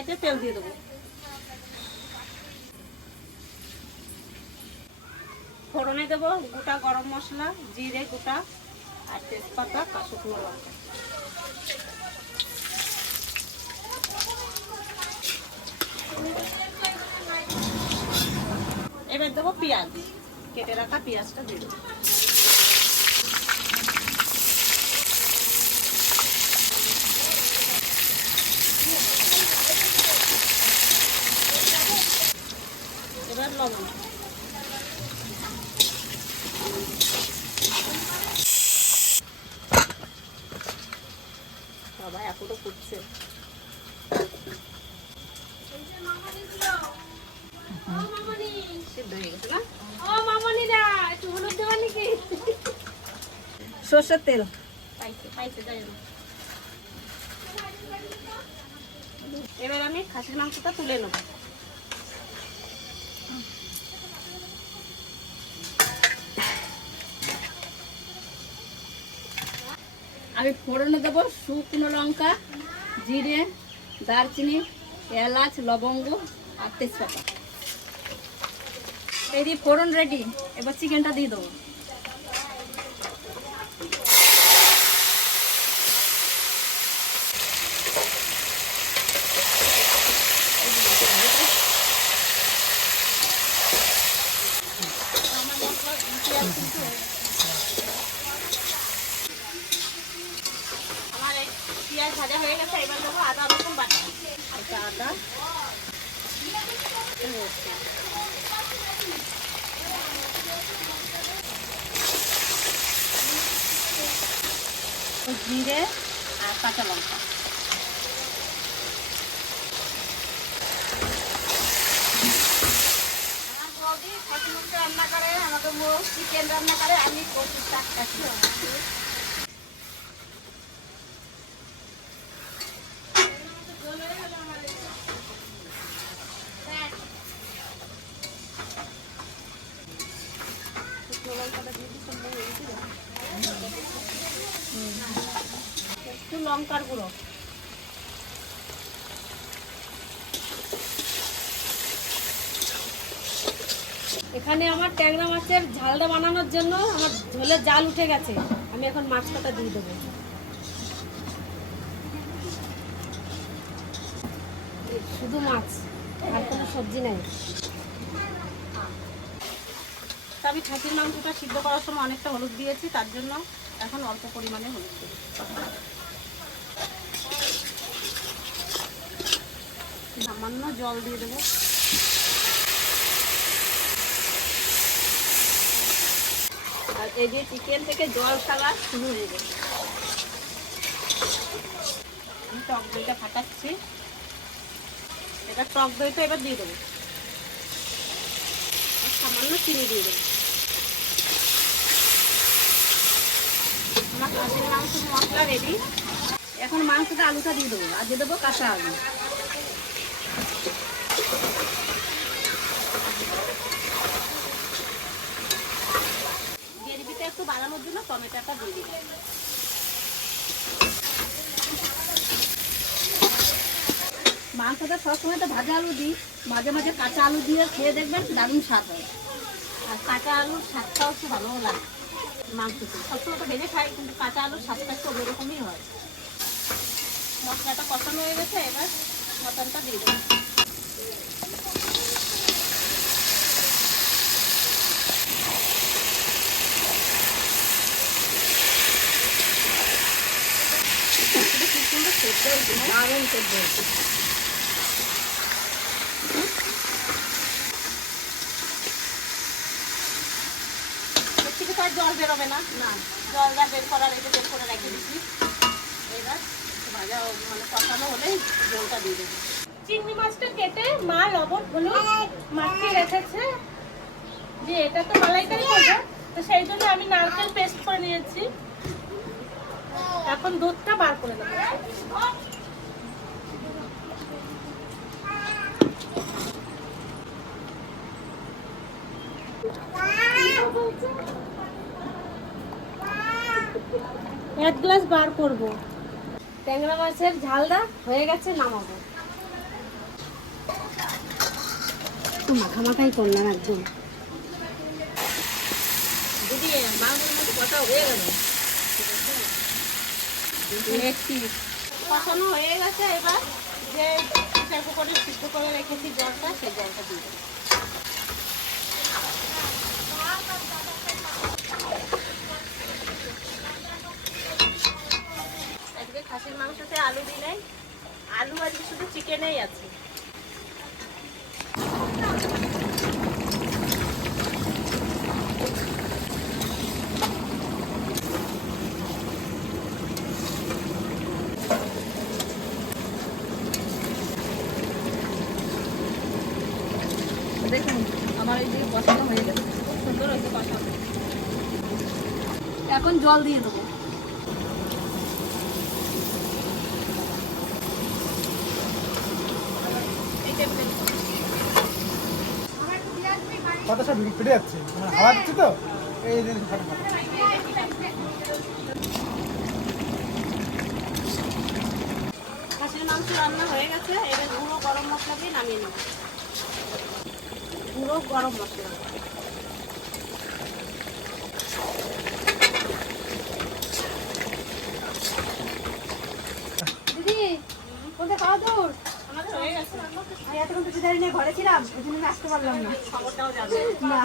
কড়াইতে তেল দিয়ে দেবো। ফোড়নে দেবো গোটা গরম মশলা, জিরে গোটা আর তেজপাতা, শুকনো লঙ্কা। এবার দেবো পেঁয়াজ, কেটে রাখা পেঁয়াজটা দিয়ে দেবো। এবার লবণ, সবাই এখনো ফুটছে। সর্ষের তেল এবার আমি খাসির মাংসটা তুলে নেব। আমি ফোড়নে দেবো শুকনো লঙ্কা, জিরে, দারচিনি, এলাচ, লবঙ্গ আর তেজপাতা। এই দিয়ে ফোড়ন রেডি। এবার চিকেনটা দিয়ে দেবো। আমার এই পেঁয়াজ ভাজা হয়ে গেছে, এবার দেবো আদা রসুন বাটা। এটা আদা, জিরে আর কাঁচা লঙ্কা। আমার বৌদি খাসি মাংস রান্না করে, আমাকে চিকেন রান্না করে, আমি কচুর শাক কাটি। একটু লঙ্কার গুঁড়ো, এখানে আমার ট্যাংরা মাছের ঝালটা বানানোর জন্য আমার ঝোলের জাল উঠে গেছে। আমি এখন মাছটা দিয়ে দেবো। শুধু মাছ, আর কোনো সবজি নেই। আমি খাসির মাংসটা সিদ্ধ করার সময় অনেকটা হলুদ দিয়েছি, তার জন্য এখন অল্প পরিমাণে হলুদ দেব। সামান্য জল দিয়ে দেবো। আর এই যে চিকেন থেকে জল ছাড়া শুরু হয়ে গেছে। আমি টক দইটা ফাটাচ্ছি। এটা টক দইটা এবার দিয়ে দেবো, আর সামান্য চিনি দিয়ে দেবো। আমার খাসির মাংসের মশলা রেডি। এখন মাংসটা আলুটা দিয়ে দেবো, আর দিয়ে দেবো কাঁচা আলু। গ্রেভিটা একটু বাড়ানোর জন্য টমেটোটা দিয়ে দিই। মাংসটা সবসময় তো ভাজা আলু দিই, মাঝে মাঝে কাঁচা আলু দিয়ে খেয়ে দেখবেন দারুণ স্বাদ হয়। আর কাঁচা আলুর স্বাদটাও একটু ভালো লাগে মাংসতে। সবসময় তো ভেজে খাই, কিন্তু কাঁচা আলুর স্বাদটা একটু ওরকমই হয়। মশলাটা কষানো হয়ে গেছে, এবার মটনটা দিয়ে দেবো। দারুণ সেদ্ধ হয়েছে। আর জল বেরোবে না, না জলটা বের করার এটা বের করে রেখে দিচ্ছি। এবার ভাজা মানে কষানো হলেই জলটা দিয়ে দেবো। চিংড়ি মাছটা কেটে মা লবণ হলুদ মাখিয়ে রেখেছে, যে এটা তো মালাইকারি করবো, তো সেই জন্য আমি নারকেল পেস্ট করে নিয়েছি। এখন দুধটা বার করে দেবো। এক গ্লাস বার করব। ট্যাংরা মাছের ঝালটা হয়ে গেছে, নামাবো। একটু মাখামাখাই করলাম একদম। দিদি মাংসের মধ্যে কষা হয়ে গেল, কষানো হয়ে গেছে। এবার যে প্রেসার কুকারে সিদ্ধ করে রেখেছি জলটা, সেই জলটা দিয়ে দেবো। আজকে খাসির মাংসতে আলু দিলেন, আলু আজকে শুধু চিকেনেই আছে। দেখুন আমার এই দিকে কষানো হয়ে গেছে, খুব সুন্দর হয়েছে কষানো। এখন জল দিয়ে দেবো। এই টেবিলে কথা ফেটে যাচ্ছে, মানে হাওয়া দিচ্ছে তো এই যে খাসির মাংস রান্না হয়ে গেছে। এবার গুঁড়ো গরম মশলা দিয়ে নামিয়ে নেব। গুঁড়ো গরম মশলা, দিদি কোনটা খাওয়া দূর? আমাদের হয়ে গেছে। আমি এতক্ষণ তো দিদারি নিয়ে ঘরে ছিলাম, ওই জন্য আমি আসতে পারলাম না। খবরটাও যাবে না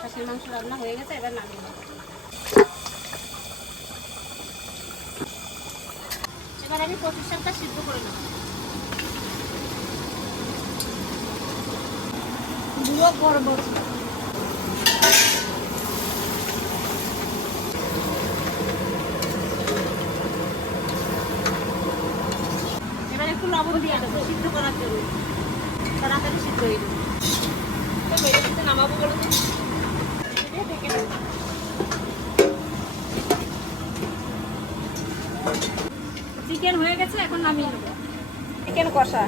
খাসির মাংস রান্না হয়ে গেছে, এবার নামিয়ে নেব। এবার আমি কচুর শাকটা সিদ্ধ করে নেব। গুঁড়ো গরম মশলা, এবার একটু লবণ দিয়ে দেবো সিদ্ধ করার জন্য, তাড়াতাড়ি সিদ্ধ হয়ে যাবে। তো মেরে দিতে নামাবো বলে তো ঢেকে দেবো। চিকেন হয়ে গেছে, এখন নামিয়ে নেবো। চিকেন কষা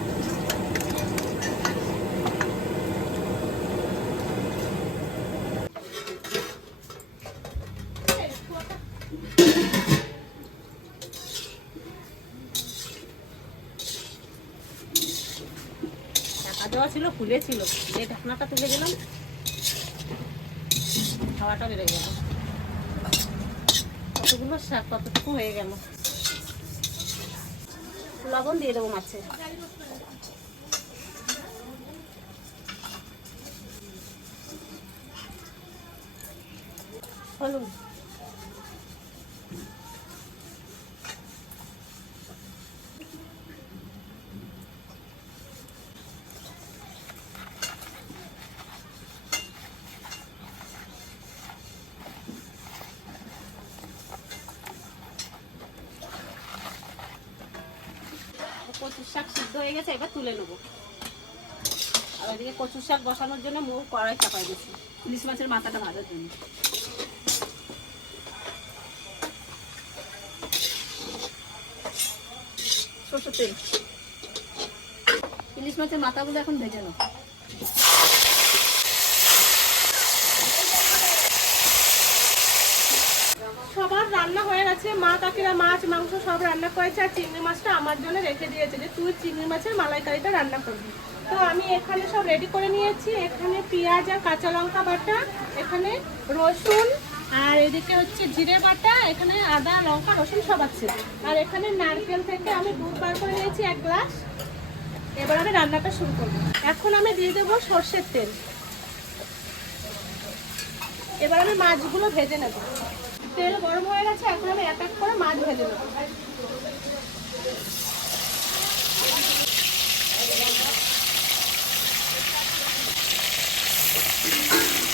ঢাকা দেওয়া ছিল, ফুলেছিল, এই ঢাকনাটা তুলে দিলাম, হাওয়াটা বেড়ে গেল। কতগুলো শাক কতটুকু হয়ে গেল। লবণ দিয়ে দেবো মাছে, হলুদ, কচুর শাক সিদ্ধ হয়ে গেছে, এবার তুলে নেবো। আর ওইদিকে কচুর শাক বসানোর জন্য মুখ কড়াই চাপাই দিচ্ছি, ইলিশ মাছের মাথাটা ভাজার জন্য। সরষের তেল, ইলিশ মাছের মাথাগুলো এখন ভেজে নেব। সবার রান্না হয়ে গেছে। মা কাকিরা মাছ মাংস সব রান্না করেছে, আর চিংড়ি মাছটা আমার জন্য রেখে দিয়েছে যে তুই চিংড়ি মাছের মালাইকারিটা রান্না করবি। তো আমি এখানে সব রেডি করে নিয়েছি। এখানে পেঁয়াজ আর কাঁচা লঙ্কা বাটা, এখানে রসুন, আর এদিকে হচ্ছে জিরে বাটা, এখানে আদা লঙ্কা রসুন সব আছে। আর এখানে নারকেল থেকে আমি দুধ বার করে নিয়েছি 1 গ্লাস। এবার আমি রান্নাটা শুরু করব। এখন আমি দিয়ে দেবো সর্ষের তেল। এবার আমি মাছগুলো ভেজে নেব। তেল গরম হয়ে গেছে, এখন আমি এক এক করে মাছ ভেজে নেব।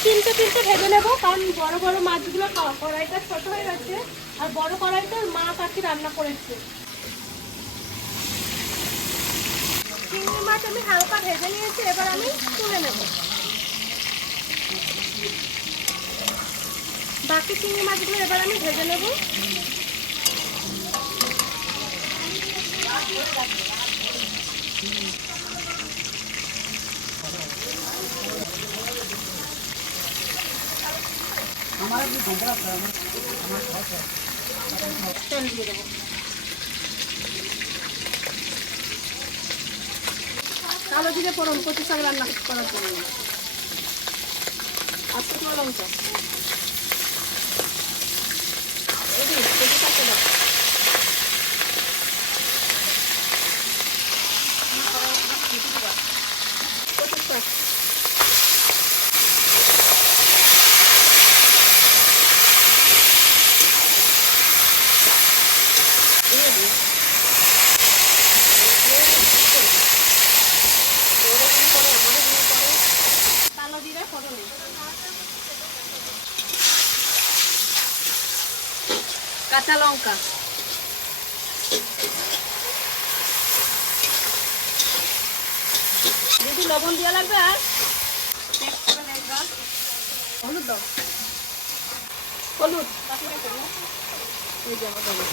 তিনটে ভেজে নেব, কারণ বড় বড় মাছগুলো কড়াইটা ছোট হয়ে গেছে, আর বড় কড়াইটা মা কাকি রান্না করেছে। চিংড়ি মাছ আমি হালকা ভেজে নিয়েছি, এবার আমি তুলে নেব। বাকি চিংড়ি মাছগুলো এবার আমি ভেজে নেব। তেল দিয়ে দেবো। কালো জিরে ফোড়ন কচু শাক রান্না করার জন্য। আর শুকনো লঙ্কা এদিকে বেশি থাকতে দাও। কচুর শাক দিয়ে দিই। কালো জিরা ফোড়নে, কাঁচা লঙ্কা দিদি লবণ দেওয়া লাগবে আর হলুদ দাও হলুদ এই যে আমার হলুদ।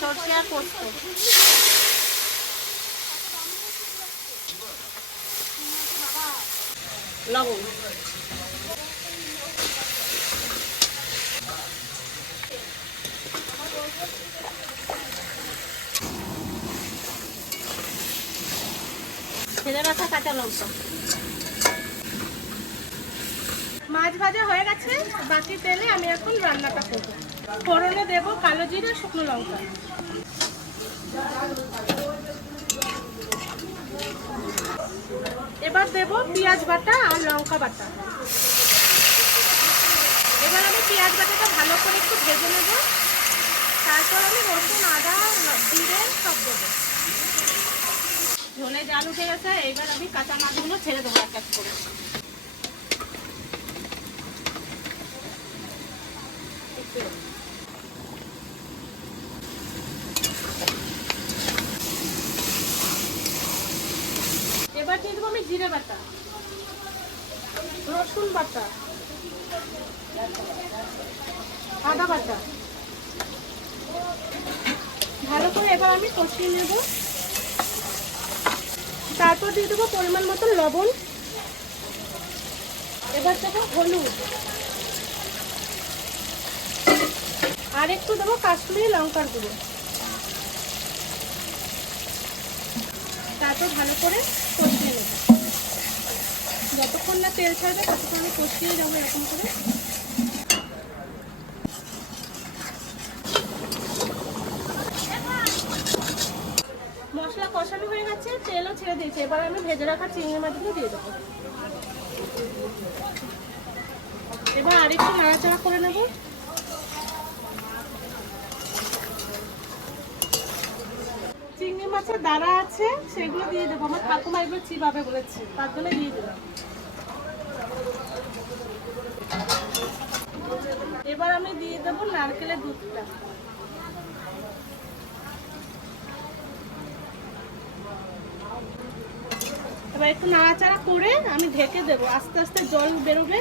সরষে আর পোস্ত, লবণ ফেলে রাখা কাঁচা লঙ্কা। মাছ ভাজা হয়ে গেছে, বাকি তেলে আমি এখন রান্নাটা করব। ফোড়নে দেব কালো জিরা, শুকনো লঙ্কা, এবার দেব পেঁয়াজ বাটা আর লঙ্কা বাটা। এবার আমি পেঁয়াজ বাটাটা ভালো করে একটু ভেজে নেব, তারপর আমি রসুন, আদা, জিরে সব দেবো। ঝোলে জাল উঠে গেছে, এইবার আমি কাঁচা মাছগুলো ছেড়ে দেবো এক এক করে। এবার দিয়ে দেবো আমি জিরে বাটা, রসুন বাটা, আদা বাটা, ভালো করে এবার আমি কষিয়ে নেব। তারপর দিয়ে দেবো পরিমাণ মতো লবণ, এবার দেবো হলুদ, আর একটু দেবো কাশ্মীরি লঙ্কার গুঁড়ো। তারপর ভালো করে কষিয়ে নেব, যতক্ষণ না তেল ছাড়বে ততক্ষণ আমি কষিয়ে যাবো এরকম করে। মশলা কষানো হয়ে গেছে, তেলও ছেড়ে দিয়েছে, এবার আমি ভেজে রাখা চিংড়ি মাছগুলো দিয়ে দেবো। এবার আরেকটু নাড়াচাড়া করে নেব। চিংড়ি মাছের দাঁড়া আছে, সেগুলো দিয়ে দেবো। আমার ঠাকুমা এগুলো চিবাবে বলেছে, তার জন্য দিয়ে দেবো। এবার আমি দিয়ে দেবো নারকেলের দুধটা। এবার একটু নাড়াচাড়া করে আমি ঢেকে দেবো, আস্তে আস্তে জল বেরোবে।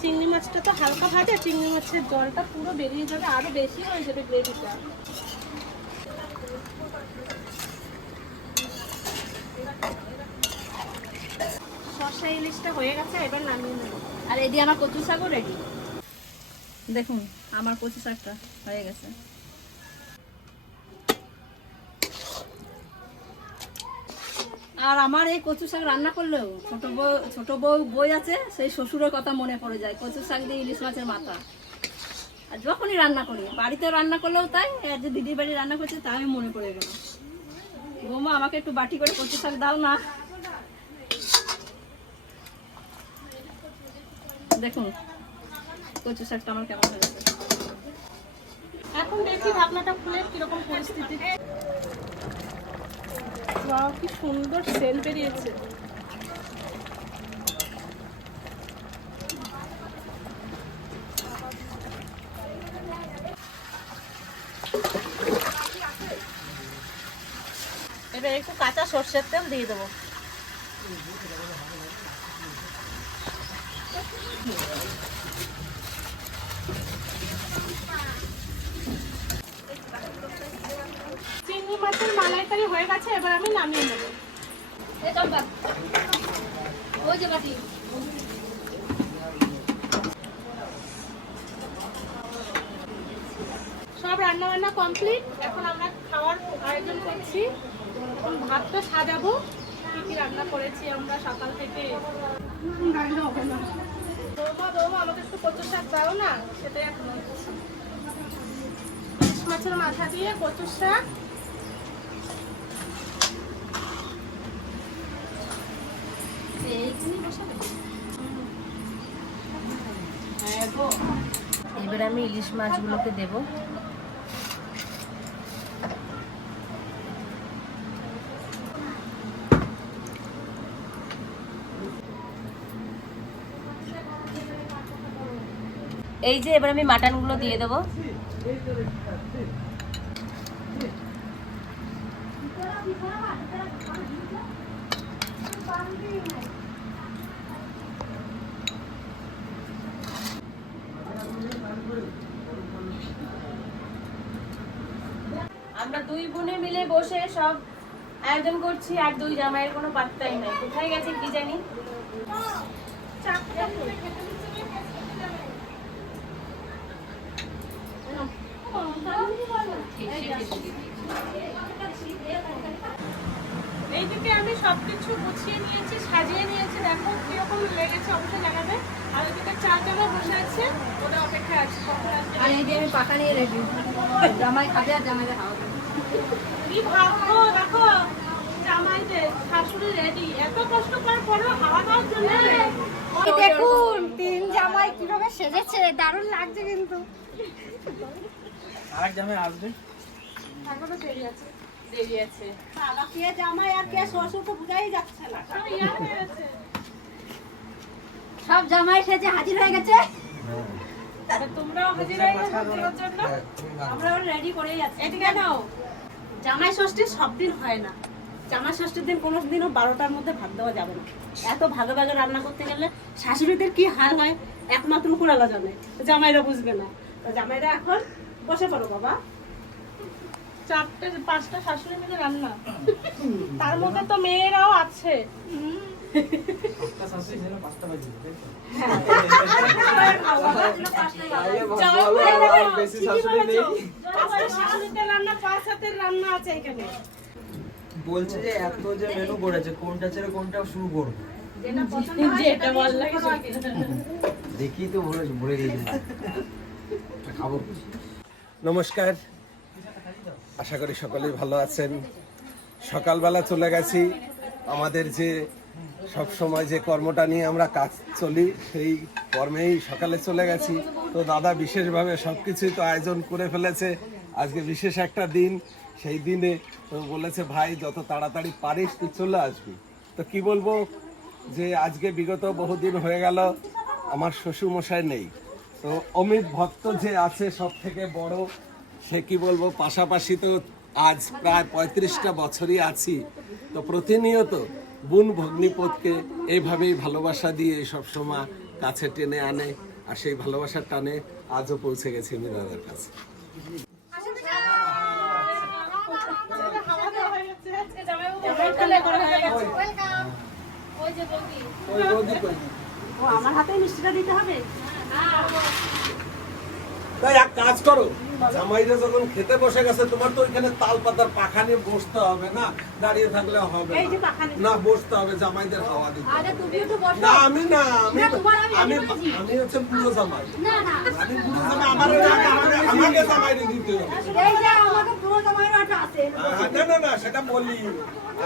চিংড়ি মাছটা তো হালকা ভাজা, চিংড়ি মাছের জলটা পুরো বেরিয়ে যাবে, আরো বেশি হয়ে যাবে গ্রেভিটা। সর্ষে ইলিশটা হয়ে গেছে, এবার নামিয়ে নেব। আর এদিকে আমার কচু শাকও রেডি। দেখুন আমার কচু শাকটা হয়ে গেছে। আর আমার এই কচু শাক রান্না করলেও ছোট বউ বই আছে, সেই শ্বশুরের কথা মনে পড়ে যায়। কচু শাক দিয়ে ইলিশ মাছের মাথা, আর যখনই রান্না করি, বাড়িতে রান্না করলেও তাই, আর যে দিদির বাড়ি রান্না করছে তাই মনে পড়ে গেল। বৌমা আমাকে একটু বাটি করে কচু শাক দাও না। দেখুন কচু শাকটা আমার কেমন হয়ে গেছে। এখন দেখি ঢাকনাটা খুলে কিরকম পরিস্থিতি। বাহ, কি সুন্দর সেন্ট বেরিয়েছে। এবার একটু কাঁচা সর্ষের তেল দিয়ে দেবো। চিংড়ি মাছের মালাইকারি হয়ে গেছে, এবার আমি নামিয়ে নেব। ওই যে বাটি। সব রান্না বান্না কমপ্লিট, এখন আমরা খাওয়ার আয়োজন করছি। এখন ভাতটা সাজাবো, কি কি রান্না করেছি আমরা সকাল থেকে। বৌমা আমাকে একটু কচু শাক দাও না, সেটাই এখন ইলিশ মাছের মাথা দিয়ে কচু শাক। এবার আমি ইলিশ মাছগুলোকে দেব। এই যে এবার আমি মাটনগুলো দিয়ে দেবো। আমরা দুই বোনে মিলে বসে সব আয়োজন করছি, আর দুই জামাইয়ের কোনো পাত্তাই নাই, কোথায় গেছে কি জানি। এইদিকে আমি সবকিছু গুছিয়ে নিয়েছি, সাজিয়ে নিয়েছি, দেখো কিরকম লেগেছে অবশ্যই জানাবে। আর ওইদিকে চার জামা বসে আছে, ওরা অপেক্ষা আছে কখন আসবে। আর এই যে আমি পাকা নিয়ে রেডি, জামাই খাবে আর জামাইদের খাওয়াবে। কি ভাগ্য দেখো জামাইদের, শাশুড়ি রেডি, এত কষ্ট করার পরেও হাওয়া দেওয়ার জন্য। দেখুন 3 জামাই কিভাবে সেজেছে, দারুণ লাগছে কিন্তু। আর জামাই আসবে, এখনো দেরি আছে, দেরি আছে। কে জামাই আর কে শ্বশুর তো বোঝাই যাচ্ছে না। সব ইয়ার হয়ে গেছে। সব জামাই সেজে হাজির হয়ে গেছে, তবে তোমরাও হাজির হয়ে গেছো পুজোর জন্য। আমরা রেডি করেই আছি। এদিকে নাও। জামাই ষষ্ঠী সব দিন হয় না, জামাই ষষ্ঠীর দিন কোনো দিনও 12টার মধ্যে ভাত দেওয়া যাবে না। এত ভাগে ভাগে রান্না করতে গেলে শাশুড়িদের কি হাল হয় একমাত্র কুড়ালা জানে, জামাইরা বুঝবে না। তো জামাইরা এখন বসে পড়ো বাবা। 4-5টা শাশুড়ি মিলে রান্না, তার মধ্যে তো মেয়েরাও আছে। শাশুড়িদের রান্না 5 হাতের রান্না আছে এখানে। বলছে যে এত যে মেনু করেছে কোনটা ছেড়ে কোনটা শুরু করবো, যেটা বল লাগে দেখি তো ভরে গেছে খাবো। নমস্কার, আশা করি সকলেই ভালো আছেন। সকালবেলা চলে গেছি আমাদের যে সব সময় যে কর্মটা নিয়ে আমরা কাজ চলি, সেই কর্মেই সকালে চলে গেছি। তো দাদা বিশেষভাবে সব কিছুই তো আয়োজন করে ফেলেছে। আজকে বিশেষ একটা দিন, সেই দিনে তো বলেছে ভাই যত তাড়াতাড়ি পারিস তুই চলে আসবি। তো কি বলবো যে আজকে বিগত বহুদিন হয়ে গেল আমার শ্বশুরমশাই নেই। তো অমিত ভক্ত যে আছে সব থেকে বড়, সে কি বলবো, পাশাপাশি তো আজ প্রায় 35টা বছরই আছি। তো প্রতিনিয়ত বোন ভগ্নিপথকে এইভাবেই ভালোবাসা দিয়ে সব সময় কাছে টেনে আনে, আর সেই ভালোবাসার টানে আজও পৌঁছে গেছি আমি দাদার কাছে। খাওয়া দাওয়া হয়ে গেছে, আজকে জামাইবাবু হয়ে গেছে। ওই যে বৌদি, ও আমার হাতে মিষ্টিটা দিতে হবে। তাই এক কাজ করো, জামাইরা যখন খেতে বসে গেছে তোমার তো ওইখানে তাল পাতার পাখা নিয়ে বসতে হবে না, দাঁড়িয়ে থাকলে হবে এই যে পাখা নিয়ে। না, বসতে হবে, জামাইদের হাওয়া দিতে হবে। আরে তুমি একটু বসো। না আমি না, আমি না, তোমার আমি আমি আমি হচ্ছে পুরো জামাই। না না, আমি পুরো জামাই, আমাকে জামাইরে দিতে হবে। এই যে আমাকে পুরো জামাইয়ের আটা আছে। না না না, সেটা বলি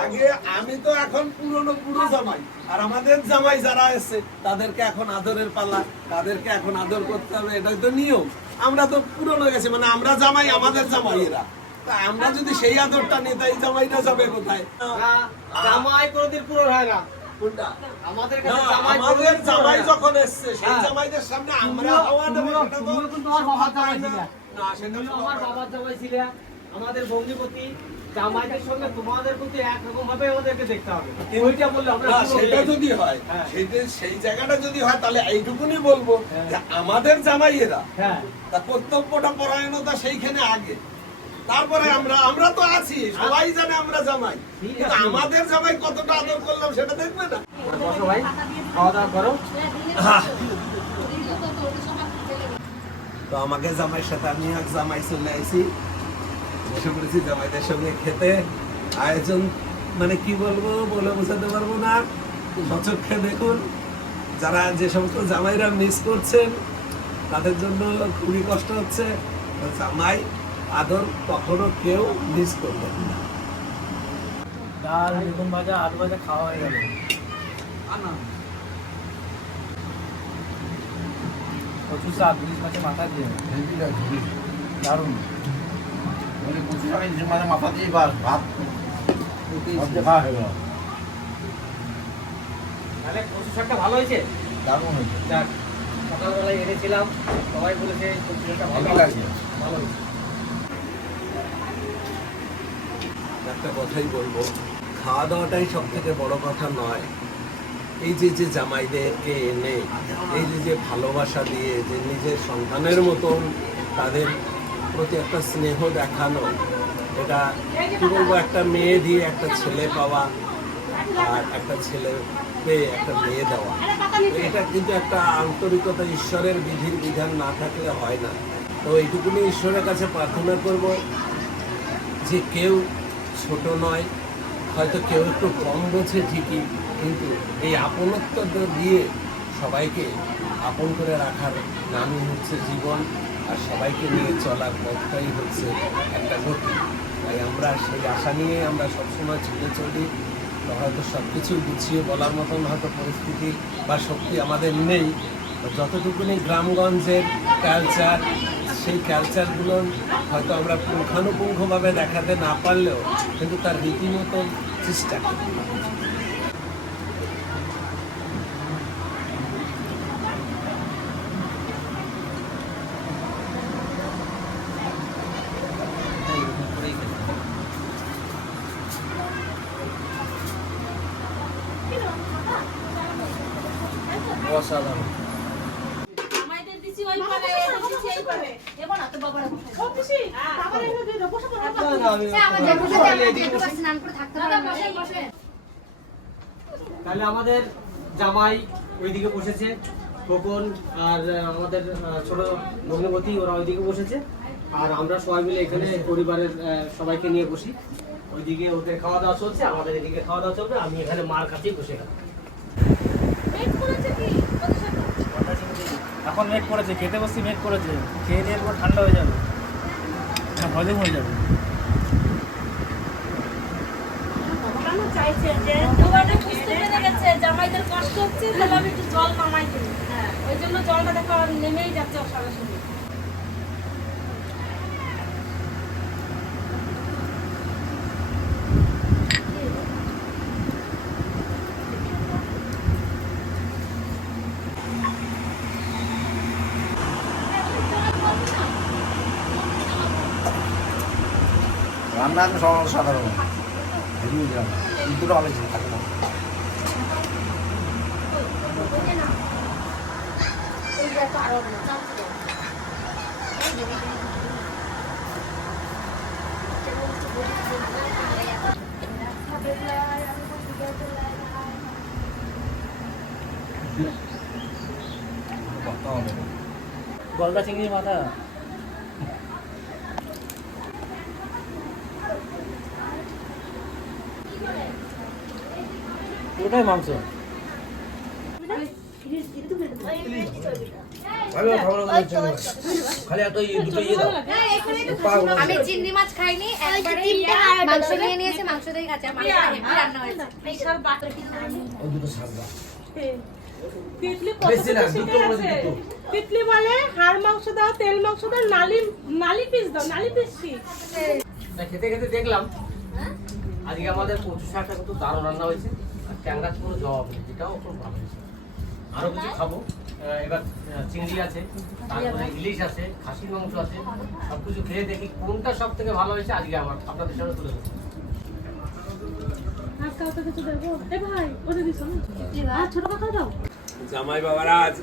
আগে, আমি তো এখন পুরো জামাই, আর আমাদের জামাই যারা এসে তাদেরকে এখন আদরের পালা, তাদেরকে এখন আদর করতে হবে, এটাই তো নিয়ম। আমরা তো পুরনো গেছি, মানে আমরা জামাই, আমাদের জামাইয়েরা, তা আমরা যদি সেই আদরটা নিই তাই জামাইটা যাবে কোথায়? জামাই কোনদিন পূরণ হয় না। কোনটা? আমাদের না, কাছে জামাই আমাদের কোনদিন জামাই পূরণ হয় না। যখন এসছে সেই হ্যাঁ। জামাইদের সামনে আমরা হাওয়া দেবো, তুমিও- সেটা তো তুমিও কিন্তু আমার বাবার সম্ভব হয় জামাই না। ছিলে। না, সেটা তুমিও সম্ভব আমার হয় না। বাবার জামাই ছিলে। আমাদের ভগ্নিপতি জামাইদের সঙ্গে তোমাদের প্রতি একরকম ভাবে ওদেরকে দেখতে হবে। ওইটা বললে আমরা না, পুরো সেটা হয়ে যদি হয়, হ্যাঁ। সেই জায়গাটা যদি হয়, তাহলে এইটুকুনি বলবো যে আমাদের জামাইয়েরা হ্যাঁ তা কর্তব্যটা পরায়ণতা সেইখানে আগে, তারপরে আমরা তো আছি, সবাই জানে আমরা জামাই, কিন্তু আমাদের জামাই কতটা আদর করলাম সেটা দেখবে না। বসো ভাই, খাওয়া দাওয়া করো। তো আমাকে জামাইয়ের সাথে আমি এক জামাই চলে আইছি, বসে পড়েছি জামাইদের সঙ্গে খেতে। আয়োজন মানে কি বলবো, বলে বোঝাতে পারবো না। সচক্ষে দেখুন, যারা যে সমস্ত জামাইরা মিস করছেন তাদের জন্য খুবই কষ্ট হচ্ছে। জামাই আদর কখনো কেউ মিস করবেন না। ডাল, বেগুন ভাজা, আলু ভাজা খাওয়া হয়ে গেল। কচু শাক, ইলিশ মাছের মাথা দিয়ে দারুণ। মাথা দিয়ে ভাত খাওয়া হয়ে গেল, তাহলে কচু শাকটা ভালো হয়েছে? দারুণ হয়েছে। যাক, সকালবেলায় এনেছিলাম, সবাই বলেছে কচু শাকটা ভালো হয়েছে। ভালো হয়েছে। একটা কথাই বলবো, খাওয়া দাওয়াটাই সব থেকে বড় কথা নয়। এই যে যে জামাইদেরকে এনে এই যে যে ভালোবাসা দিয়ে যে নিজের সন্তানের মতন তাদের প্রতি একটা স্নেহ দেখানো, এটা কি বলবো, একটা মেয়ে দিয়ে একটা ছেলে পাওয়া আর একটা ছেলে পেয়ে একটা মেয়ে দেওয়া, এটা কিন্তু একটা আন্তরিকতা, ঈশ্বরের বিধির বিধান না থাকলে হয় না। তো এইটুকুনি ঈশ্বরের কাছে প্রার্থনা করব যে কেউ ছোট নয়, হয়তো কেউ একটু কম বোঝে ঠিকই, কিন্তু এই আপনত্ব দিয়ে সবাইকে আপন করে রাখার নামই হচ্ছে জীবন, আর সবাইকে নিয়ে চলার পথটাই হচ্ছে একটা গতি। তাই আমরা সেই আশা নিয়ে আমরা সবসময় ছুটে চলি। তো হয়তো সব কিছু গুছিয়ে বলার মতন হয়তো পরিস্থিতি বা শক্তি আমাদের নেই। যতটুকুনি গ্রামগঞ্জের কালচার, সেই কালচারগুলো হয়তো আমরা পুঙ্খানুপুঙ্খভাবে দেখাতে না পারলেও কিন্তু তার রীতিমতো চেষ্টা করি। অসাধারণ। আমাদের দিছি ওই পারে, দিছি এই পারে। দেব না তো বাবারা। সব দিছি। বাবারা এনে দিয়ে দাও, বসে পড়ো। স্নান করে থাকতে পারবে না। তাহলে আমাদের জামাই ওইদিকে বসেছে, খোকন আর আমাদের ছোট ভগ্নপতি, ওরা ওইদিকে বসেছে, আর আমরা সবাই মিলে এখানে পরিবারের সবাইকে নিয়ে বসি। ওইদিকে ওদের খাওয়া দাওয়া চলছে, আমাদের এদিকে খাওয়া দাওয়া চলবে। আমি এখানে মার কাছেই বসে গেলাম। পেট করেছে কি? এখন মেঘ করেছে, খেতে বসছি, মেঘ করেছে, খেয়ে দিয়ে পুরো ঠান্ডা হয়ে যাবে, হজম হয়ে যাবে। কেন চাইছে যে দুবারে বুঝতে পেরে গেছে জামাইদের কষ্ট হচ্ছে, তাহলে আমি একটু জল নামাই দিই। হ্যাঁ, ওই জন্য জলটা দেখো নেমেই যাচ্ছে সরাসরি। রান্না এখন সাধারণ দুটো আলোচনা থাকে না। গলদা চিংড়ির মাথা, পুরোটাই মাংস। আমি চিংড়ি মাছ খাইনি, একবারে মাংস নিয়ে নিয়েছে, মাংস দিয়ে খাচ্ছে। মাংসটা হেভি রান্না হয়েছে। বিশাল বাটার তিতলি বেশি না, কত দুটো করে শিখে দুটো। আছে। তিতলি বলে হাড় মাংস দাও, তেল মাংস দাও, নালি পিস দাও, নালি পিসছি। খেতে খেতে দেখলাম আজকে আমাদের কচু শাকটা কিন্তু দারুণ রান্না হয়েছে, আর ট্যাংরা কোনো জবাব নেই, যেটাও খুব ভালো হয়েছে। আরো কিছু খাবো, এবার চিংড়ি আছে, তারপরে ইলিশ আছে, খাসির মাংস আছে, সবকিছু খেয়ে দেখি কোনটা সব থেকে ভালো হয়েছে আজকে আমার আপনাদের সামনে তুলে ধরবো। আর কাউকে কিছু দেবো? এ ভাই, ওদের দিছো না? আর ছোট কথা দাও। জামাই বাবারা আজ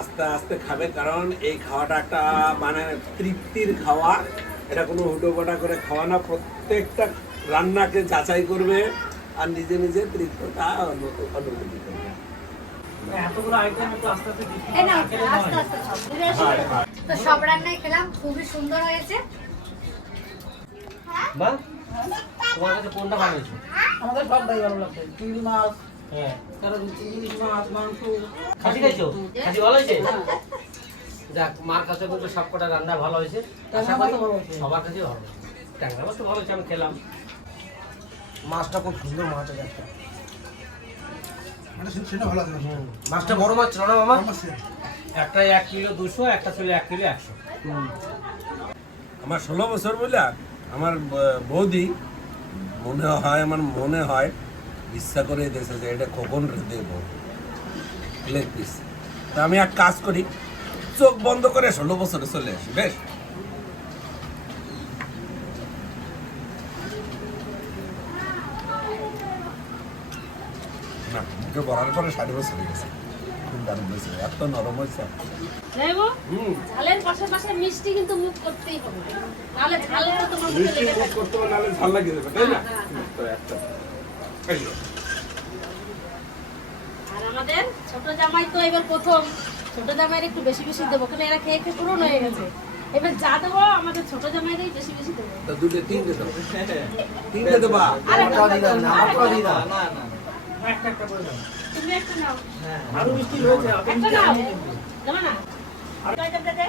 আস্তে আস্তে খাবে, কারণ এই খাওয়াটা একটা মানে তৃপ্তির খাওয়া। এটা কোনো হুটোপাটা করে খাওয়া না, প্রত্যেকটা রান্নাকে যাচাই করবে আর নিজে নিজে তৃপ্ততা অনুভূতি করবে। এতগুলো আইটেম একটু আস্তে আস্তে দিচ্ছি। এই নাও, আস্তে আস্তে খাও। তো সব রান্নাই খেলাম, খুবই সুন্দর হয়েছে। বাহ, তোমার কাছে কোনটা ভালো হয়েছে? আমাদের সবটাই ভালো লাগছে, চিংড়ি মাছ, হ্যাঁ, তারপর ইলিশ মাছ, মাংস। খাসি খাইছো? খাসি ভালো হয়েছে? যাক, মার কাছে কিন্তু সব কটা রান্না ভালো হয়েছে। আশা করি ভালো হয়েছে। সবার কাছে ভালো হয়েছে। ট্যাংরা মাছ তো ভালো হয়েছে, আমি খেলাম। মাছটা খুব সুন্দর মাছ আছে একটা। মানে সেটা ভালো আছে। মাছটা বড় মাছ ছিল না মামা? মাছ। একটা 1 কিলো 200, একটা ছিল 1 কিলো 100। আমার 16 বছর বলে আমার বৌদি আমার মনে হয় ইচ্ছা করে দিয়েছে যে এটা কখন দেবো লেগ পিস। তা আমি এক কাজ করি, চোখ বন্ধ করে 16 বছরে চলে আসি। বেশ, না মুখে বলার পরে 60 বছর হয়ে গেছে। খুব দারুণ হয়েছে, এত নরম হয়েছে। দেখো হুম, ঝালের পাশাপাশি মিষ্টি কিন্তু মুখ করতেই হবে, নাহলে ঝালটা তোমার মুখে মিষ্টি লেগে মুখ থাকবে। করতে হবে, নাহলে ঝাল লাগিয়ে দেবে, তাই না? তো একটা এই লো। আর আমাদের ছোট জামাই তো এবার প্রথম, ছোট জামাইয়ের একটু বেশি বেশি দেবো, কারণ এরা খেয়ে খেয়ে পুরনো হয়ে গেছে। এবার যা দেবো আমাদের ছোট জামাইয়েরই বেশি বেশি দেবো। তা দুটো তিনটে দাও, তিনটে দেবা। আর একটা দাও, আর একটা দিদা, দাও। না না একটা একটা করে দাও। তুমি একটা নাও, আরো মিষ্টি রয়েছে, আপনি একটা নাও, দেবো না? কয়টা দেবে?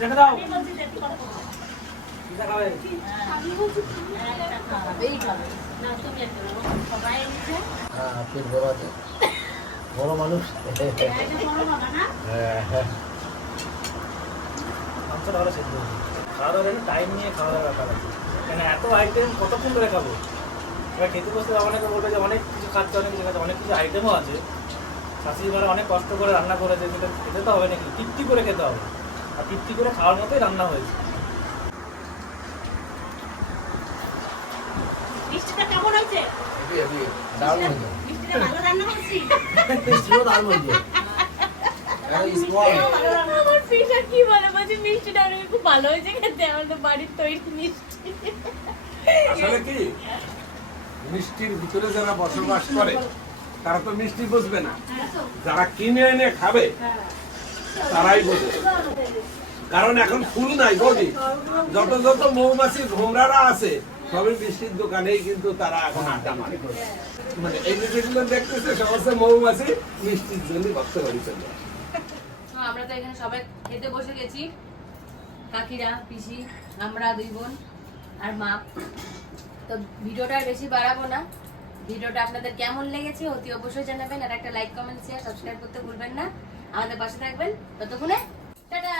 রেখে দাও। আমি বলছি যে, তুই কথা বলো। দিদা খাবে। আমি বলছি তুমি একটা খাবেই খাবে। না, তুমি একটা নাও। সবাই নিচ্ছে। হ্যাঁ, পেট বড় আছে, বড় মানুষ। এটা বড় বাবা না? মাংসটা ভালো সেদ্ধ হয়েছে। খাওয়া দাওয়া টাইম নিয়ে খাওয়া দাওয়ার ব্যাপার আছে, কেন এত আইটেম কতক্ষণ ধরে খাবো? এবার খেতে বসতে অনেকে বলবে যে অনেক কিছু খাচ্ছে, অনেক কিছু খাচ্ছে, অনেক কিছু আইটেমও আছে। শাশুড়ি ঘরে অনেক কষ্ট করে রান্না করেছে, কিন্তু খেতে তো হবে নাকি, তৃপ্তি করে খেতে হবে। আর তৃপ্তি করে খাওয়ার মতোই রান্না হয়েছে। মিষ্টিটা কেমন হয়েছে? মিষ্টিটা ভালো রান্না হয়েছি? আমার পিসা কি বলে, বলছি মিষ্টিটা অনেক খুব ভালো হয়েছে খেতে, আমাদের বাড়ির তৈরি মিষ্টি। আসলে কি, মিষ্টির ভিতরে যারা বসবাস করে তারা তো মিষ্টি বুঝবে না, যারা কিনে এনে খাবে তারাই বোঝে। কারণ এখন ফুল নাই বডি, যত যত মৌমাছি ঘোমরারা আছে সবই মিষ্টির দোকানেই কিন্তু তারা এখন আড্ডা মারে। মানে এই যে যেগুলো দেখতেছে সমস্ত মৌমাছি মিষ্টির জন্য ভক্ত বাড়ি চলে আসে। তো আমরা তো এখানে সবাই খেতে বসে গেছি, কাকিরা, পিসি, আমরা 2 বোন আর মা। তো ভিডিওটা আর বেশি বাড়াবো না। ভিডিওটা আপনাদের কেমন লেগেছে অতি অবশ্যই জানাবেন, আর একটা লাইক, কমেন্ট, শেয়ার, সাবস্ক্রাইব করতে ভুলবেন না। আমাদের পাশে থাকবেন। ততক্ষণে টাটা।